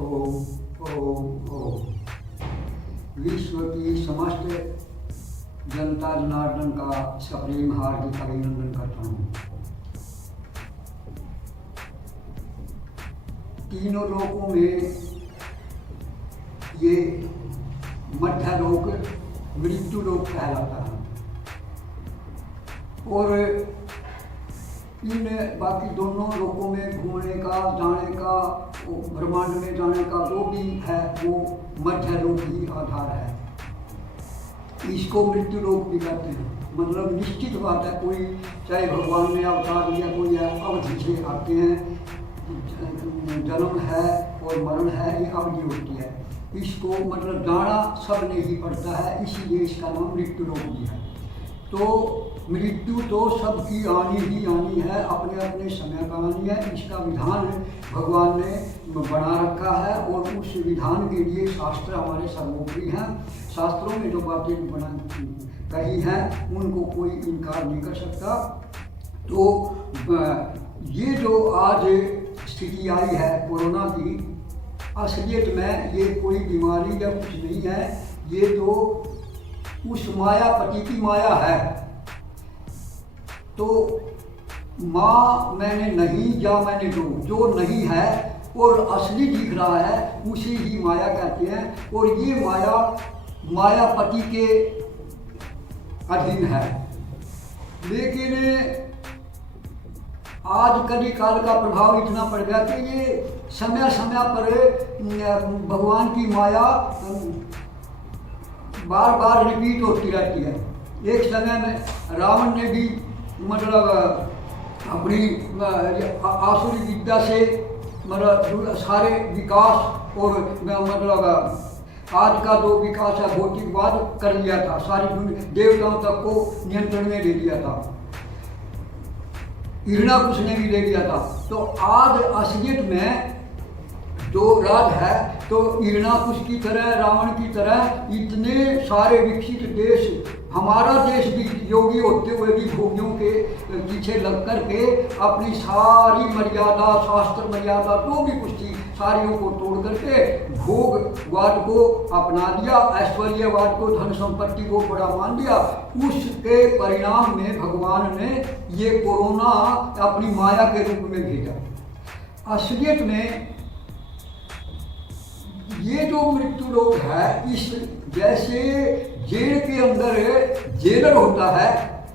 ओम ओम ओम। विश्व की समस्त जनता जनार्दन का सप्रेम हार्दिक अभिनंदन करता हूँ। तीनों लोकों में ये मध्य लोक मृत्यु लोक कहलाता है और इन बाकी दोनों लोकों में घूमने का, जाने का, ब्रह्मांड में जाने का जो भी है वो मध्य लोक ही आधार है। इसको मृत्यु लोक भी कहते हैं। मतलब निश्चित बात है, कोई चाहे भगवान ने अवतार लिया, कोई अवधि से आते हैं, जन्म है और मरण है, ये अवधि होती है। इसको मतलब जाना सब ने ही पड़ता है, इसीलिए इसका नाम मृत्यु लोक भी है। तो मृत्यु तो सबकी आनी ही आनी है, अपने अपने समय पर आनी है। इसका विधान भगवान ने बना रखा है और उस विधान के लिए शास्त्र हमारे सर्वोपरि हैं। शास्त्रों में जो बातें बना कही हैं उनको कोई इनकार नहीं कर सकता। तो ये जो आज स्थिति आई है कोरोना की, असलियत में ये कोई बीमारी या कुछ नहीं है, ये तो उस मायापति की माया है। तो माँ मैंने नहीं या मैंने जो नहीं है और असली दिख रहा है उसी ही माया कहते हैं। और ये माया मायापति के अधीन है। लेकिन आज कलिकाल का प्रभाव इतना पड़ गया कि ये समय समय पर भगवान की माया बार बार रिपीट होती रहती है। एक समय में रावण ने भी मतलब अपनी आसुरी विद्या से मतलब सारे विकास और मतलब आज का जो विकास है भौतिकवाद कर लिया था, सारी देवताओं तक को नियंत्रण में ले लिया था। हिरण्याकुश ने भी ले लिया था। तो आज असलियत में जो राज है तो हिरण्याकुश की तरह, रावण की तरह इतने सारे विकसित देश, हमारा देश भी योगी होते हुए भी भोगियों के पीछे लग कर के अपनी सारी मर्यादा, शास्त्र मर्यादा जो भी कुछ थी सारियों को तोड़ करके भोगवाद को अपना लिया, ऐश्वर्यवाद को, धन संपत्ति को बड़ा मान लिया। उसके परिणाम में भगवान ने ये कोरोना अपनी माया के रूप में भेजा। असलियत में ये जो मृत्यु लोक है, इस जैसे जेल के अंदर जेलर होता है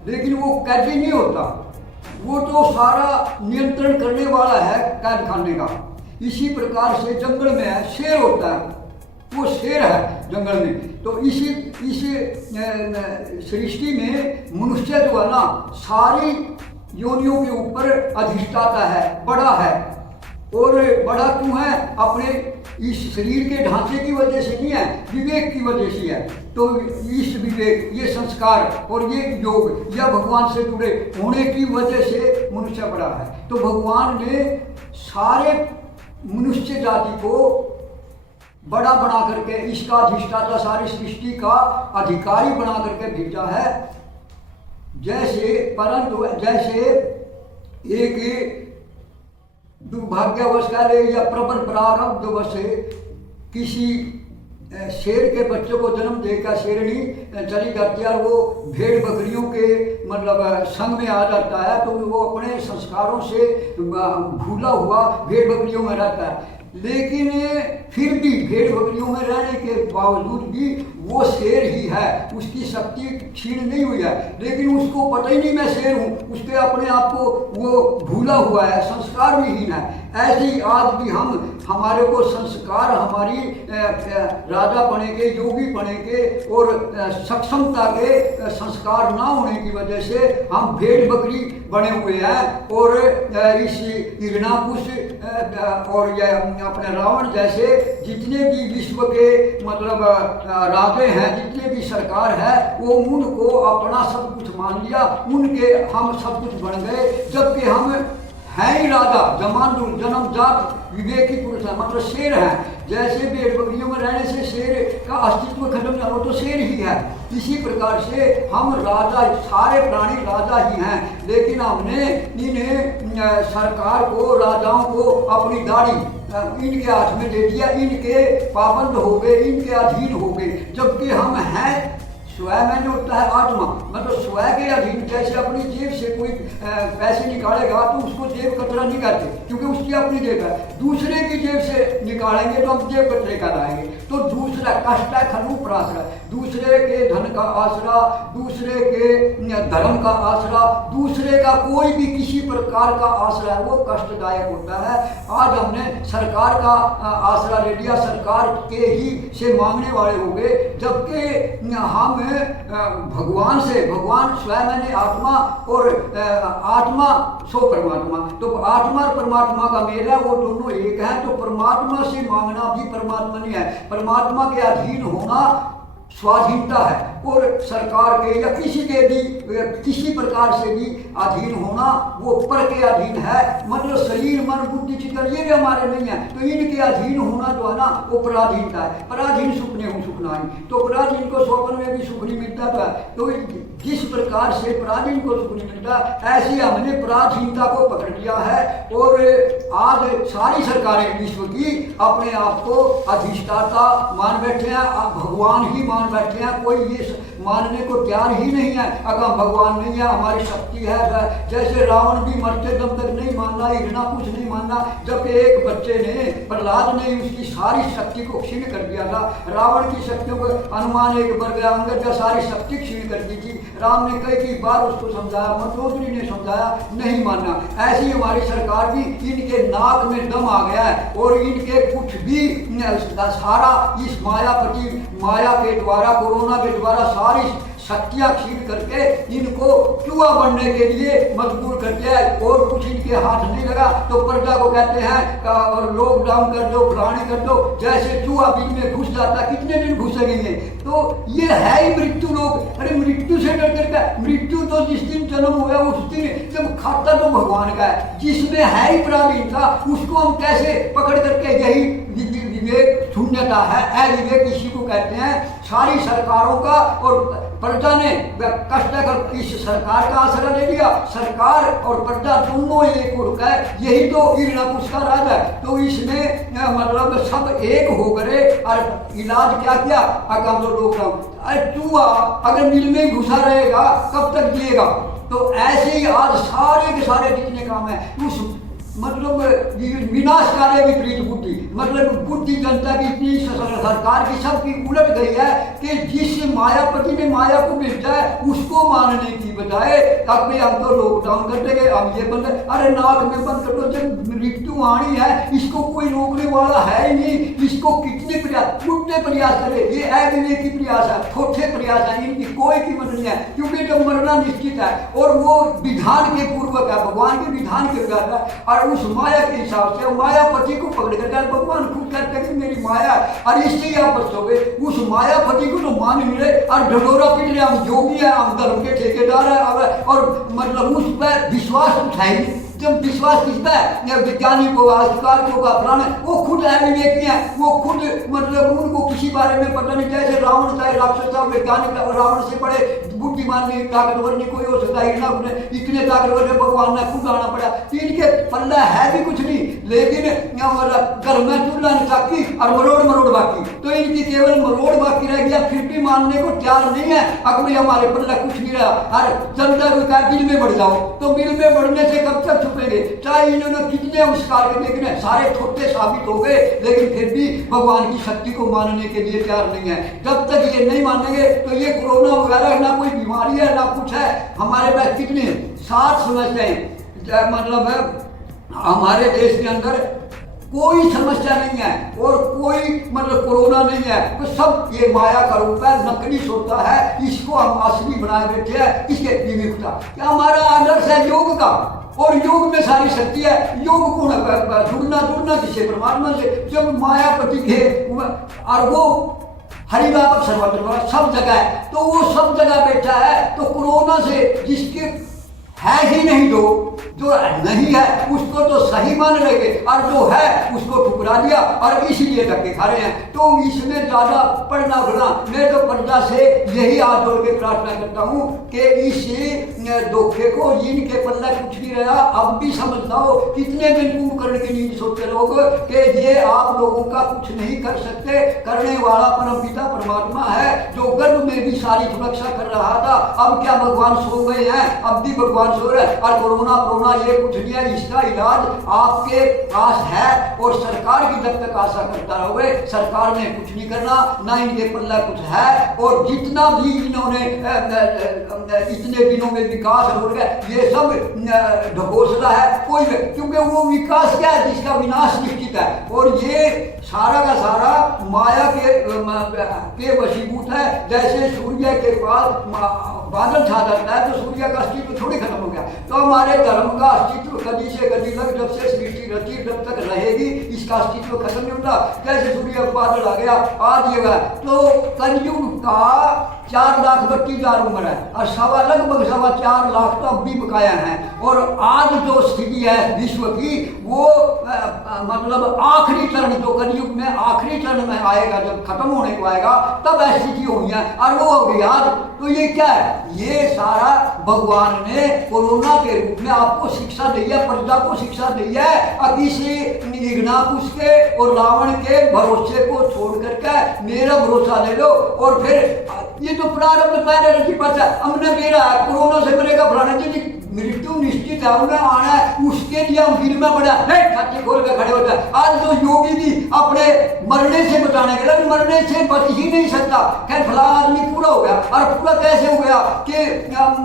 लेकिन वो कैदी नहीं होता, वो तो सारा नियंत्रण करने वाला है कैद खाने का। इसी प्रकार से जंगल में है, शेर होता है, वो शेर है जंगल में। तो इस सृष्टि में मनुष्य जो है ना सारी योनियों के ऊपर अधिष्ठाता है, बड़ा है। और बड़ा क्यों है? अपने इस शरीर के ढांचे की वजह से नहीं है, विवेक की वजह से है। तो इस विवेक, ये संस्कार और ये योग या भगवान से जुड़े होने की वजह से मनुष्य बड़ा है। तो भगवान ने सारे मनुष्य जाति को बड़ा बना करके, इसका अधिष्ठाता, सारी सृष्टि का अधिकारी बना करके भेजा है। जैसे परंतु जैसे एक दुर्भाग्यवश कह ले या प्रबल प्रारब्धवश किसी शेर के बच्चों को जन्म देकर शेरनी चली जाती है और वो भेड़ बकरियों के मतलब संग में आ जाता है, तो वो अपने संस्कारों से भूला हुआ भेड़ बकरियों में रहता है। लेकिन फिर भी भेड़ बकरियों में रहने के बावजूद भी वो शेर ही है, उसकी शक्ति क्षीण नहीं हुई है। लेकिन उसको पता ही नहीं मैं शेर हूँ, उसके अपने आप को वो भूला हुआ है, संस्कार विहीन है। ऐसे ही आज भी हमारे को संस्कार, हमारी राजा बने के, योगी बने के और सक्षमता के संस्कार ना होने की वजह से हम भेड़ बकरी बने हुए हैं। और इस हिरण्याकुश और अपने रावण जैसे जितने भी विश्व के मतलब राजे हैं, जितने भी सरकार है, वो उनको अपना सब कुछ मान लिया, उनके हम सब कुछ बन गए। जबकि हम है ही राजा, जमानुल जन्मजात विवेकी पुरुष है, मतलब शेर है। जैसे भेड़ बकरियों में रहने से शेर का अस्तित्व खत्म नहीं, वो तो शेर ही है। इसी प्रकार से हम राजा, सारे प्राणी राजा ही हैं, लेकिन हमने इन्हें सरकार को, राजाओं को अपनी दाढ़ी इनके हाथ में दे दिया, इनके पाबंद हो गए, इनके अधीन हो गए, जबकि हम हैं स्वयं में जो होता है आत्मा, मतलब स्वयं के अधीन। जैसे अपनी जेब से कोई पैसे निकालेगा तो उसको जेब कतरा नहीं कहते, क्योंकि उसकी अपनी जेब है। दूसरे की जेब से निकालेंगे तो हम जेब कतरे का लाएंगे। तो दूसरा कष्ट है, खलू प्राश्रय, दूसरे के धन का आसरा, दूसरे के धर्म का आसरा, दूसरे का कोई भी किसी प्रकार का आसरा है, वो कष्टदायक होता है। आज हमने सरकार का आसरा ले लिया, सरकार के ही से मांगने वाले हो गए, जबकि हम भगवान से, भगवान स्वयं यानी आत्मा, और आत्मा सो परमात्मा, तो आत्मा और परमात्मा का मेल है, वो दोनों एक है। तो परमात्मा से मांगना भी परमात्मा नहीं है, परमात्मा के अधीन होना स्वाधीनता है, और सरकार के या किसी के भी किसी प्रकार से भी अधीन होना वो पर के अधीन है। मतलब शरीर मन बुद्धि चित्त ये भी हमारे नहीं है, तो इनके अधीन होना जो है ना वो पराधीनता है। पराधीन सुख ने हूँ सुख नहीं, तो पराधीन को स्वप्न में भी सुख नहीं मिलता था। तो जिस प्रकार से पराधीन को सुख नहीं मिलता, ऐसे हमने पराधीनता को पकड़ लिया है, और आज सारी सरकारें विश्व की अपने आप को अधिष्ठाता मान बैठे हैं, भगवान ही मान बैठे हैं। कोई ये मानने को तैयार ही नहीं है, अगर भगवान नहीं है, हमारी शक्ति है। जैसे रावण भी मरते दम तक नहीं मानना, हिरना कुछ नहीं मानना, जब एक बच्चे ने, प्रहलाद ने उसकी सारी शक्ति को क्षीण कर दिया था। रावण की शक्तियों को अनुमान एक वर्ग अंगद का सारी शक्ति क्षीण कर दी थी। राम ने कई बार उसको समझाया, मंदोदरी ने समझाया, नहीं मानना। ऐसी हमारी सरकार भी, इनके नाक में दम आ गया है, और इनके कुछ भी सारा इस माया के द्वारा, कोरोना के द्वारा सारी शक्तियां क्षीण करके इनको चूहा बनने के लिए मजबूर कर दिया है, और कुछ इनके हाथ नहीं लगा तो प्रजा को कहते हैं लॉकडाउन कर दो, फलाने कर दो। जैसे चूहा बीच में घुस जाता, कितने दिन घुसेंगे? तो ये है ही मृत्यु लोग। अरे मृत्यु से डर करके, मृत्यु तो जिस दिन जन्म हुआ उस दिन जब खाता तो भगवान का है, जिसमें है ही पराधीनता, उसको हम कैसे पकड़ करके, यही विवेक शून्यता है, अविवेक इसी को कहते हैं। सारी सरकारों का और प्रजा ने कष्ट कर इस सरकार का आसरा ले लिया, सरकार और प्रजा दोनों एक हो गए, यही तो ईर्णापुष का राज है। तो इसने मतलब सब एक हो गए, और इलाज क्या किया? अगर तो लोग अरे चूहा अगर मिल में घुसा रहेगा कब तक जिएगा? तो ऐसे ही आज सारे के सारे जितने काम है उस मतलब विनाशकारी विपरीत बुद्धि, मतलब बुद्धि जनता की इतनी, सरकार की सबकी उलट गई है कि जिस मायापति ने माया को बेचा है उसको मानने की बजाय अब भी हम तो लॉकडाउन कर देंगे, हम ये बंद, अरे नाक में बंद कर दो। जब मृत्यु आनी है इसको कोई रोकने वाला है ही नहीं, इसको कितने प्रयास, उठने प्रयास करे, ये अविवेकी प्रयास है, थोथे प्रयास है, इनकी कोई कीमत नहीं है, क्योंकि जब मरना निश्चित है और वो विधान के पूर्वक है, भगवान के विधान के बगैर है। और उस माया के हिसाब से मायापति को पकड़ कर भगवान खुद कहते हैं कि मेरी माया, और इससे ही आप बचोगे। उस मायापति को तो मान मिले और ढडोरा पीट रहे, हम योगी है, हम धर्म के ठेकेदार है, और मतलब उस पर विश्वास उठाएंगे। जब विश्वास किस पर? वैज्ञानिक होगा, अधिकार होगा, फलाना, वो खुद अविवेकी है, वो खुद मतलब उनको किसी बारे में पता नहीं। जैसे रावण चाहे राक्षस था, वैज्ञानिक रावण से बड़े बुद्धिमान नहीं, ताकतवर नहीं कोई हो सकता। इतने ताकतवर है, भगवान ने खुद आना पड़ा। इनके पल्ला है भी कुछ नहीं, लेकिन घर में चूल्हा ने चाकी और मरोड़ बाकी, तो इनकी केवल मरोड़ बाकी रह गया, फिर भी मानने को तैयार नहीं है। अब हमारे पल्ला कुछ नहीं रहा, और जनता को कहा बिल में बढ़ जाओ, तो बिल में बढ़ने से कब तक छुपेंगे? चाहे इन्होंने कितने आविष्कार कर, लेकिन सारे ठोटे साबित हो गए, लेकिन फिर भी भगवान की शक्ति को मानने के लिए तैयार नहीं है। जब तक ये नहीं मानेंगे तो ये कोरोना वगैरह ना कोई बीमारी है ना कुछ है। हमारे पास कितने 7 समस्याएं, मतलब हमारे देश के अंदर कोई समस्या नहीं है और कोई मतलब कोरोना नहीं है, तो सब ये माया का रूप है, नकली होता है, इसको हम असली बनाए बैठे हैं। इसके विवेकता क्या? हमारा आदर्श है योग का, और योग में सारी शक्ति है। योग को जुड़ना किसे? परमात्मा से। जब मायापति के और वो हरिव्यापक सर्वत्र सब जगह है, तो वो सब जगह बैठा है। तो कोरोना से जिसके है ही नहीं, जो नहीं है उसको तो सही मान लेंगे और जो है उसको ठुकरा दिया और इसलिए धक्के खा रहे हैं। तो इसमें ज़्यादा पढ़ना भरना, मैं तो प्रजा से यही हाथ जोड़ के प्रार्थना करता हूँ कि इस धोखे को जिनके पल्ला कुछ नहीं रहा अब भी समझना हो। कितने दिन कुंभकर्ण की नींद सोते लोग कि ये आप लोगों का कुछ नहीं कर सकते, करने वाला परम पिता परमात्मा है जो गर्भ में भी सारी सुरक्षा कर रहा था। अब क्या भगवान सो गए हैं? अब भी भगवान सो रहे हैं। और कोरोना ये कुछ नहीं है, इसका इलाज आपके पास है और सरकार की जब तक आशा करता रहोगे, सरकार ने कुछ नहीं करना, ना इनके पल्ला कुछ है। और जितना भी इन्होंने इतने दिनों में विकास हो गया ये सब ढकोसला है कोई, क्योंकि वो विकास क्या है जिसका विनाश निश्चित है। और ये सारा का सारा माया के वशीभूत है। जैसे सूर्य के पास बादल छा जाता है तो सूर्य का अस्तित्व थोड़ी खत्म हो गया। तो हमारे धर्म का अस्तित्व कदी से कदी तक, जब से सृष्टि रची जब तक रहेगी, इसका अस्तित्व खत्म नहीं होता। जैसे सूर्य बादल आ गया आज ये गया, तो कलयुग का 4,32,000 उम्र है और लगभग 4.25 तो अब भी बकाया है। और आज जो स्थिति है विश्व की वो मतलब आखिरी चरण, जो कलयुग में आखिरी चरण में आएगा, जब खत्म होने को आएगा तब ऐसी स्थिति हुई है और वो हो गई आज। तो ये क्या है? ये सारा भगवान ने कोरोना के रूप में आपको शिक्षा दी है, प्रजा को शिक्षा दी है। अब इसे इग्नाकुश के और रावण के भरोसे को छोड़ करके मेरा भरोसा ले लो। और फिर ये तो प्रारंभ पहले रखी पता हमने मेरा कोरोना से मरेगा फलाना जी, मृत्यु निश्चित है, उन्हें आना है, उसके लिए हम फिर में बड़ा छाती खोल के खड़े होते हैं। आज तो योगी भी अपने मरने से बचाने के लिए मरने से बच ही नहीं सकता। खैर फला आदमी पूरा हो गया, और पूरा कैसे हो गया कि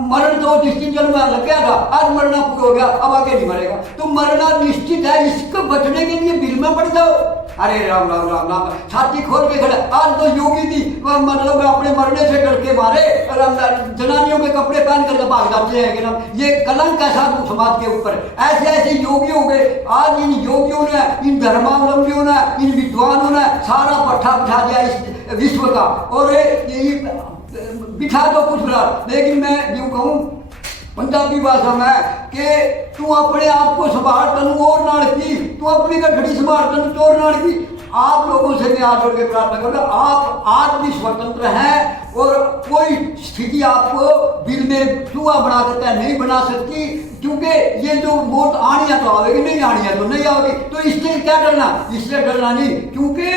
मरण तो जिस दिन जन्म लग गया था, आज मरना पूरा हो गया, अब आगे नहीं मरेगा। तो मरना निश्चित है, इसको बचने के लिए बिल में पड़ जाओ। अरे राम राम राम राम, छाती खोल के खड़ा। आज तो योगी भी मतलब अपने मरने से डर के मारे जनानियों के कपड़े पहन करके भाग जाते हैं कि ना ये कलंक है साधु समाज के ऊपर। ऐसे ऐसे योगी हो गए। आज इन योगियों ने, इन धर्मावलंबियों ने, इन विद्वानों ने सारा पट्टा बिठा दिया इस विश्व का। और बिठा तो कुछ रहा, लेकिन मैं यूँ कहूँ पंजाबी भाषा में कि तू अपने आप को संभाल तनु और नाड़ की, तू अपनी गठड़ी संभाल तनु चोर नाड़ की। आप लोगों से मैं हाथ जोड़ के प्रार्थना करूँगा, आप आज भी स्वतंत्र हैं और कोई स्थिति आपको दिल में चूहा बना करता है नहीं बना सकती। क्योंकि ये जो मौत आनी है तो आएगी, नहीं आनी है तो नहीं आएगी। तो इससे क्या डरना? इससे डरना नहीं, क्योंकि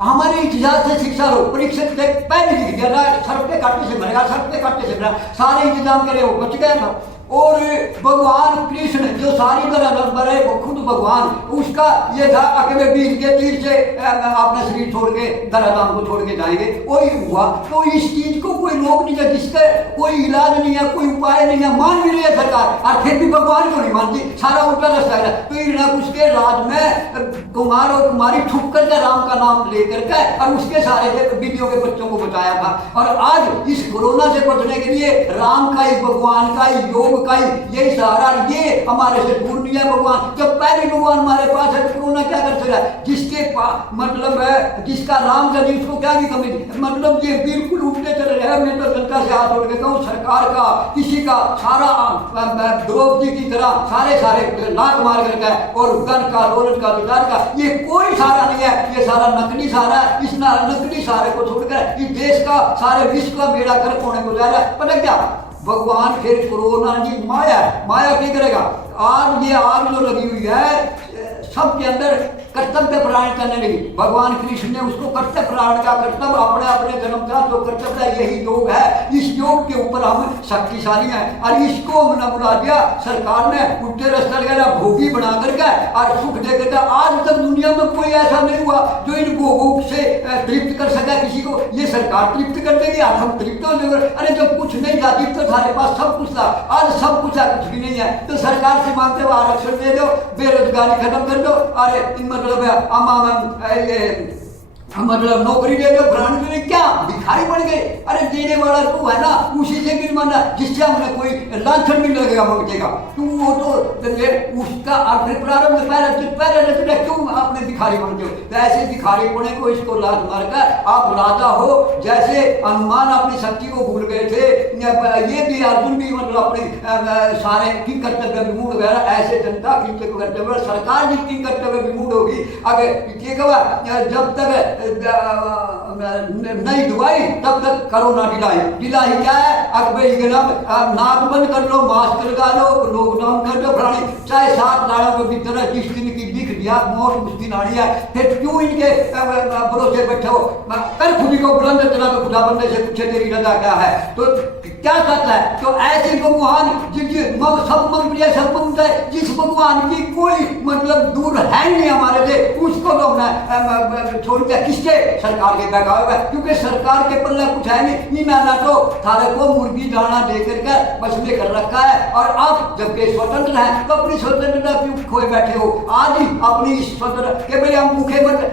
हमारे इतिहास से शिक्षा लो। परीक्षा से पहले लिख दिया था सर पे काटने से मरेगा, सर पे काटने से मरेगा, सारे इंतजाम करे वो बच गया था। और भगवान कृष्ण जो सारी तरह बड़े वो खुद भगवान, उसका ये था कि वे बीज के तीर से अपना शरीर छोड़ के धराधाम को छोड़ के जाएंगे, वही हुआ। तो इस चीज को कोई रोक नहीं है, जिसका कोई इलाज नहीं है, कोई उपाय नहीं है, मान भी नहीं है सरकार, और फिर भी भगवान को नहीं मानती, सारा उल्टा रास्ता है। तो उसके राज में कुमार और कुमारी छुप करके राम का नाम लेकर के और उसके सारे बीवियों के बच्चों को बचाया था। और आज इस कोरोना से बचने के लिए राम का ही, भगवान का ही, योग का ही यही सहारा, ये हमारे से दूर नहीं है भगवान। जब पहले भगवान हमारे पास है तो कोरोना क्या कर सकता है? जिसके मतलब है, जिसका राम का नहीं उसको क्या की कमी? मतलब ये बिल्कुल उल्टे चल रहे हैं। मैं तो जनता से हाथ जोड़ के कहूँ, सरकार का, किसी का, सारा द्रौपदी की तरह सारे लात मार करके और धन का, दौलत का, अधिकार का, ये कोई सहारा नहीं है, ये सारा नकली सहारा है। इस नकली सहारे को छोड़कर इस देश का, सारे विश्व का बेड़ा गर्क होने को जा रहा है। पता क्या भगवान फिर कोरोना की माया क्या करेगा? आज ये आग जो लगी हुई है सबके अंदर कर्तव्य प्राण करने लगी। भगवान कृष्ण ने उसको कर्तव्य प्राण का, कर्तव्य अपने अपने जन्म का जो कर्तव्य है, यही योग है। इस योग के ऊपर हम शक्तिशाली हैं और इसको हमने बुला दिया सरकार ने उल्टे रास्ते वगैरह भोगी बना करके और सुख दे करके। आज तक दुनिया में कोई ऐसा नहीं हुआ जो इन भोगों से तृप्त कर सका किसी को। ये सरकार तृप्त कर देगी, आज हम तृप्त हो जाएंगे। अरे जब कुछ नहीं था, तृप्त तो हमारे पास सब कुछ था, आज सब कुछ है, कुछ भी नहीं है। तो सरकार से मांगते हो आरक्षण दे दो, बेरोजगारी खत्म कर दो। अरे मतलब मतलब नौकरी दे दो फलाने के लिए, क्या भिखारी बन गए? अरे देने वाला तू है ना, उसी से गिर माना, जिससे हमें कोई लांछन भी लगेगा मंगेगा तू, वो तो उसका अर्थ प्रारंभ पहले क्यों आपने भिखारी बनते हो? तो ऐसे भिखारी बने को इसको लात मार कर आप राजा हो। जैसे हनुमान अपनी शक्ति को भूल गए थे, ये भी अर्जुन भी मतलब अपने सारे की कर्तव्य विमूढ़ वगैरह, ऐसे जनता की कर्तव्य, सरकार भी की कर्तव्य विमूढ़ होगी। अगर जब तक नहीं दुआई तब तक करो ना ढिलाई। ढिलाई क्या है? नाक बंद कर लो, मास्क लगा लो, लॉकडाउन कर दो फलानी, चाहे 7 दाड़ों के भीतर जिस दिन की लिख दिया मौत उस दिन आनी है, फिर क्यों इनके भरोसे बैठे हो? कर खुदी को बुलंद चला तो खुदा बंदे से पूछे तेरी रजा क्या है? तो क्या सच है? तो ऐसे भगवान सब मंत्री सब मंत्र, जिस भगवान की कोई मतलब दूर है नहीं हमारे से, उसको तो हमने छोड़ दिया। किसके? सरकार के बहकावे में, क्योंकि सरकार के पल्ले कुछ है नहीं। ना तो थारे को मुर्गी दाना देकर के बस में कर रखा है, और आप जबकि स्वतंत्र हैं तो अपनी स्वतंत्रता क्यों खोए बैठे हो? आज ही अपनी स्वतंत्र के मेरे हम भूखे मर,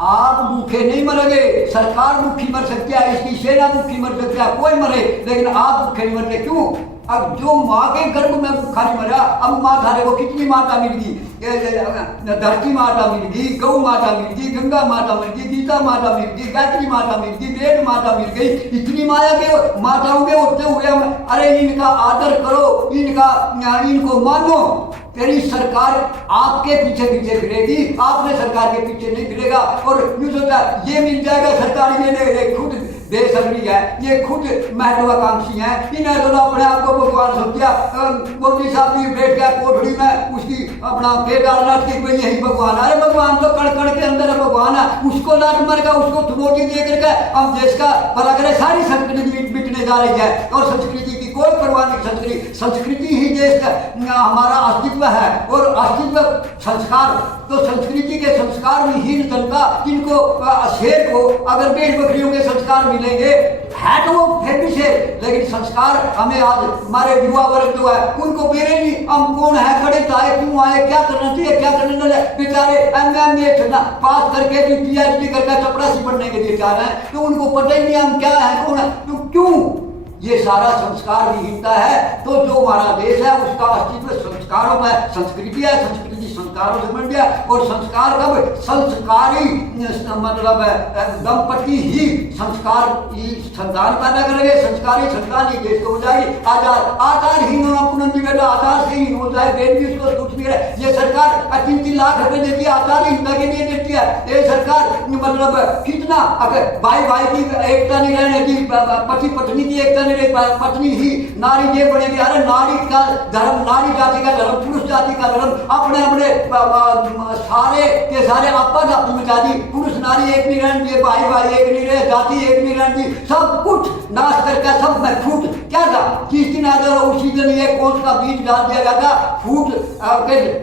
आप भूखे नहीं मरोगे, सरकार भूखी मर सकती है, इसकी सेना भूखी मर सकती है, कोई मरे, लेकिन आप भूखे नहीं मरते। क्यों? अब जो माँ के गर्भ में भूखा नहीं मरा, अब माँ थारे को कितनी माता मिल गई? धरती माता मिल गई, गौ माता मिल गई, गंगा माता मिल गई, गीता माता मिल गई, गायत्री माता मिल गई, वेद माता मिल गई। इतनी माया के माताओं के होते हुए हम अरे इनका आदर करो, इनको मानो। तेरी सरकार आपके पीछे पीछे फिरेगी, आपने सरकार के पीछे नहीं फिरेगा। और यूं सोचा ये मिल जाएगा सरकार, ये खुद बेसब्री है, ये खुद महत्वाकांक्षी है, इन्हें तो अपने आप को भगवान समझा। मोदी साहब भी बैठ गया कोठड़ी में, उसकी अपना केदारनाथ की कोई यही भगवान है। अरे भगवान तो कण कण के अंदर भगवान है, उसको लात मारेगा, उसको चुनौती दे करके हम देश का भला करे। सारी संस्कृति मिटने जा रही है और संस्कृति की कोई परवाह नहीं। संस्कृति ही देश का हमारा अस्तित्व है, और अस्तित्व संस्कार, तो संस्कृति के संस्कार विहीन जनता, जिनको शेर को अगर भेड़ बकरियों के संस्कार मिलेंगे है तो वो फिर भी शेर, लेकिन संस्कार हमें आज हमारे युवा वर्ग जो है उनको मेरे नहीं, हम कौन है, खड़े आए, क्यों आए, क्या करना चाहिए, क्या करना चाहिए। बेचारे एमए पास करके भी पीएचडी करके चपरासी बनने के लिए जा रहे हैं, तो उनको पता ही नहीं हम क्या है, कौन है। तो क्यों? ये सारा संस्कार विहीनता है। तो जो हमारा देश है उसका अस्तित्व संस्कारों में, संस्कृति है, संस्कृति संस्कारों से बन गया। और संस्कार कब? संस्कारी मतलब दंपति ही संस्कार संतान पैदा करेंगे, संस्कारी संतान ही देश को हो जाएगी। आधारहीन होना पुनः बेटा, आधार से ही हो जाए, बेट भी उसको दुख भी है। ये सरकार 3-3 लाख रुपए देती है, आधारहीनता के लिए देती है। ये सरकार मतलब कितना, अगर भाई भाई की एकता नहीं रहने की, पति पत्नी की एकता नहीं रही, पत्नी ही नारी ये बनेगी। अरे नारी का धर्म, नारी जाति का धर्म, पुरुष जाति का धर्म, अपने अपने सारे के सारे आपस आपस में जाति, पुरुष नारी एक नहीं रहने दिए, भाई भाई एक नहीं रहे, जाति एक नहीं रहने दी, सब कुछ नाश करके सब में फूट। क्या था? जिस दिन आ जाओ उसी दिन ये कौन का बीज डाल दिया गया था, फूट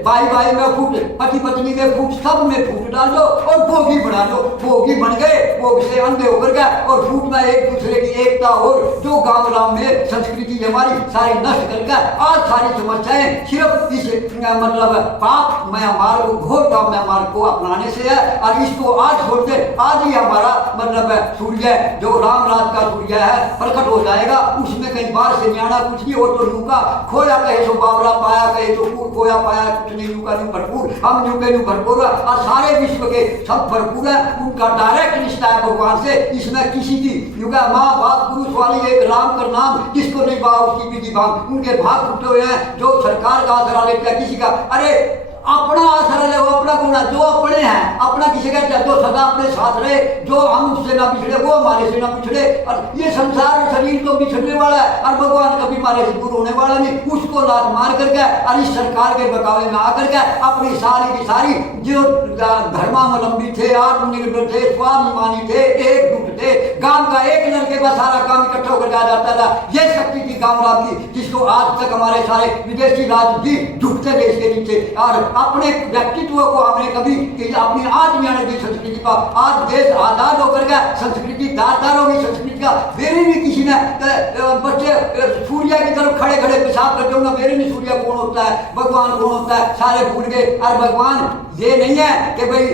भाई भाई में फूट, पति पत्नी में फूट, सब में फूट डाल दो और भोगी बना दो। भोगी बन गए, भोग से अंधे होकर गए, और फूट में एक दूसरे की एकता और जो गांव गांव में संस्कृति हमारी सारी नष्ट करके आज सारी समस्याएं सिर्फ इस मतलब पाप म्यांमार को, घोर पाप म्यांमार को अपनाने से है। और इसको आज छोड़ दे, आज ही हमारा मतलब सूर्य जो राम राज का सूर्य है प्रकट हो जाएगा। उसमें कहीं बाहर से न्याणा कुछ नहीं हो, तो यूं का खोया कहे तो बावरा पाया, कहे तो खोया पाया, कुछ नहीं, यूं का यूं भरपूर, हम यूं के यूं भरपूर। और सारे विश्व के सब भरपूर है, उनका डायरेक्ट रिश्ता है भगवान से। इसमें किसी की यूं का माँ बाप पुरुष वाली एक राम का नाम, जिसको नहीं बा उसकी विधि भाग, उनके भाग टूटे हुए हैं। जो सरकार का आसरा लेता है किसी का, अरे अपना आसरा ले, अपना गुना, जो अपने हैं अपना किसी का, जो सदा अपने साथ रहे, जो हम उससे ना पिछड़े वो हमारे से ना पिछड़े। और ये संसार शरीर तो बिछड़ने वाला है, और भगवान कभी हमारे से दूर होने वाला नहीं। उसको लात मार करके और इस सरकार के बकावे में आकर के अपनी सारी की सारी जो धर्मावलंबी थे, आत्मनिर्भर थे, स्वाभिमानी थे, एकजुट थे, गांव का एक लड़के का सारा काम इकट्ठा होकर आ जाता था। ये शक्ति थी गांव राम की, जिसको आज तक हमारे सारे विदेशी राज भी झुकते थे इसके नीचे। और अपने व्यक्तित्व को हमने कभी कि अपनी आज में आने दी संस्कृति का। आज देश आजाद होकर के संस्कृति दातार होगी संस्कृति का। मेरे भी किसी ने बच्चे सूर्य की तरफ खड़े खड़े पेशाब करते हो, मेरे भी सूर्य कौन होता है, भगवान कौन होता है, सारे भूल गए। और भगवान ये नहीं है कि भाई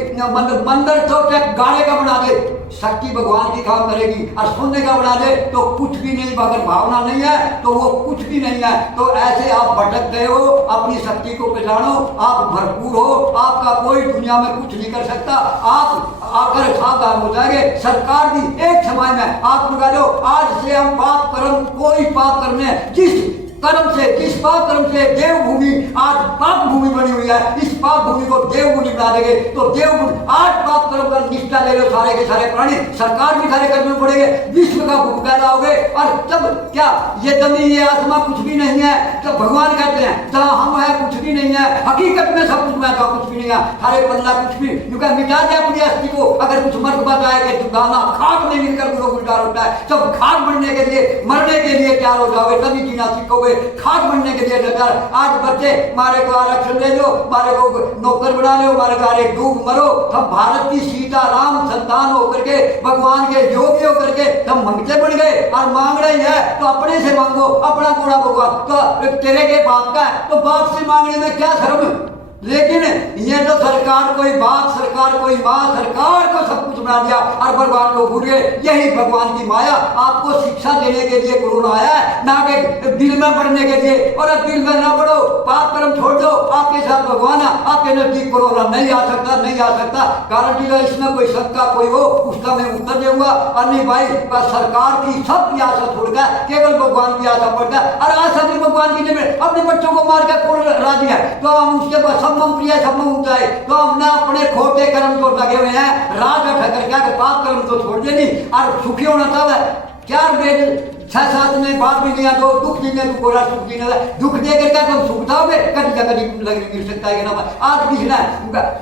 मंदिर तो गाने का बना दे, शक्ति भगवान की काम करेगी, और सुनने का बना दे तो कुछ भी नहीं। अगर भावना नहीं है तो वो कुछ भी नहीं है। तो ऐसे आप भटक गए हो, अपनी शक्ति को पहचानो, आप भरपूर हो, आपका कोई दुनिया में कुछ नहीं कर सकता। आप आकर सावधान हो जाएंगे। सरकार भी एक समय में आप लगा लो, आज से हम पाप कर्म कोई पाप करने जिस पाप कर्म से देवभूमि आज पाप भूमि बनी हुई है, इस पाप भूमि को देवभूमि बना देंगे। तो देवभूमि आज पाप कर्म का निष्ठा ले लो सारे के सारे प्राणी, सरकार भी खड़े करने पड़ेंगे, विश्व का भूख पैदा हो गए। और तब क्या ये जमीन ये आसमां कुछ भी नहीं है। तो भगवान कहते हैं जहाँ हम है कुछ भी नहीं है, हकीकत में सब कुछ मैं था कुछ भी नहीं है, हरे पल्ला कुछ भी मिटा दे अपनी अस्थि को। अगर कुछ मर्तबा जाएगा तो दाना खाक में मिलकर लोग उल्टा होता है। सब खाक बनने के लिए मरने के लिए तैयार हो जाओगे तभी जीना सीखोगे, खाक बनने के लिए तैयार। आज बच्चे मारे को आरक्षण ले लो, मारे को नौकर बना लो, मारे को अरे डूब मरो। हम भारत की सीता राम संतान होकर के भगवान के योगी होकर के हम मंगते बन गए। और मांग रही है तो अपने से मांगो, अपना पूरा भगवान तो तेरे के बाप का है तो बाप से मांगने में क्या शर्म। लेकिन ये जो सरकार कोई बाप, सरकार कोई माँ, सरकार को सब कुछ बना दिया और भगवान को भूल गए। यही भगवान की माया। आपको शिक्षा देने के लिए कोरोना आया है, ना कि दिल में पढ़ने के लिए। और अब दिल में ना पढ़ो, पाप कर्म छोड़ दो, आपके साथ भगवान है, आपके नजदीक कोरोना नहीं आ सकता, नहीं आ सकता। गारंटी है, इसमें कोई शंका कोई हो उसका मैं उत्तर दूंगा। और नहीं भाई, बस सरकार की सब की आशा छोड़कर केवल भगवान की आशा पड़ता है। और आशा भी भगवान की जमीन अपने बच्चों को मार कर कौन राजी है? तो हम उसके पास प्रिय सब ऊंचाई तो हमने अपने खोटे कर्म जो लगे हुए हैं राज ठकर क्या पाप कर्म तो छोड़ देनी और सुखी होना चाहता है। 4 बेद 6-7 में बात भी नहीं, दो दुख जीने तो गोरा सुख जीने दुख दे करके तुम सुख जाओगे कभी का कभी लग मिल सकता है ना। आज किसी ने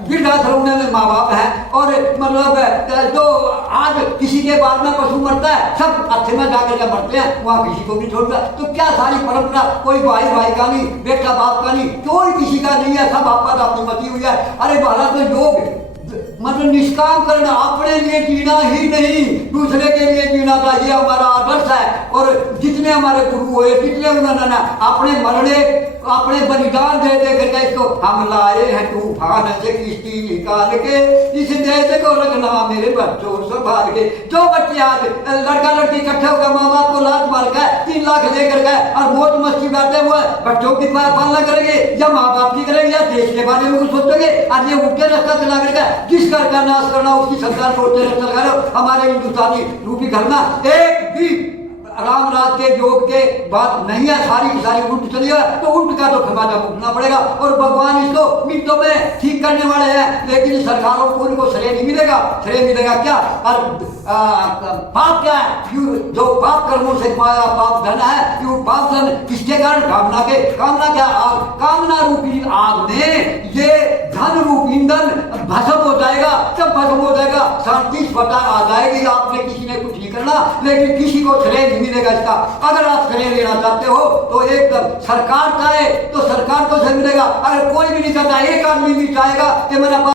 वृद्धाश्रम में माँ बाप है और मतलब जो आज किसी के बाद में पशु मरता है सब अच्छे में जाकर के मरते हैं, वहाँ किसी को भी छोड़ता। तो क्या सारी परंपरा कोई भाई भाई का नहीं, बेटा बाप का नहीं, कोई किसी का नहीं है, सब आपका अपनी मची हुई है। अरे बाला तो योग मतलब निष्काम करना, अपने लिए जीना ही नहीं दूसरे के लिए जीना था, ये हमारा आदर्श है। और जितने हमारे गुरु हुए जितने उन्होंने अपने मरने अपने बलिदान दे दे करके इसको हम लाए हैं तूफान से किश्ती निकाल के, इस देश को रखना मेरे बच्चों संभाल के। जो बच्चे आज लड़का लड़की इकट्ठे होकर माँ बाप को लात मार कर 3 लाख लेकर गए और मौज मस्ती बैठे हुए बच्चों की पालना करेंगे या माँ बाप की करेंगे या देश के बारे में कुछ सोचेंगे? आज ये उल्टे रास्ता चला करके जिस घर का नाश करना उसकी सरकार को उल्टे रास्ता लगा लो। हमारे हिंदुस्तानी रूपी घर में एक भी राम राज के योग के बात नहीं है, सारी की सारी उल्ट चली है। तो उल्ट का तो खमाजा भुगतना पड़ेगा और भगवान इसको मिनटों में ठीक करने वाले हैं। लेकिन सरकारों को उनको श्रेय नहीं मिलेगा। श्रेय मिलेगा क्या? और पाप क्या है? जो पाप कर्मों से पाया पाप धन है, ये पाप धन किसके कारण? कामना के। कामना क्या? कामना रूपी आग में ये धन रूप ईंधन भस्म हो जाएगा। जब भस्म हो जाएगा शांति स्वतः आ जाएगी। आपने किसी ने कुछ नहीं करना, लेकिन किसी को श्रेय नहीं मिलेगा इसका। अगर आप श्रेय लेना चाहते हो तो एकदम सरकार चाहे तो सरकार को श्रेय मिलेगा। अगर कोई भी नहीं चाहता, एक आदमी भी चाहेगा कि मेरा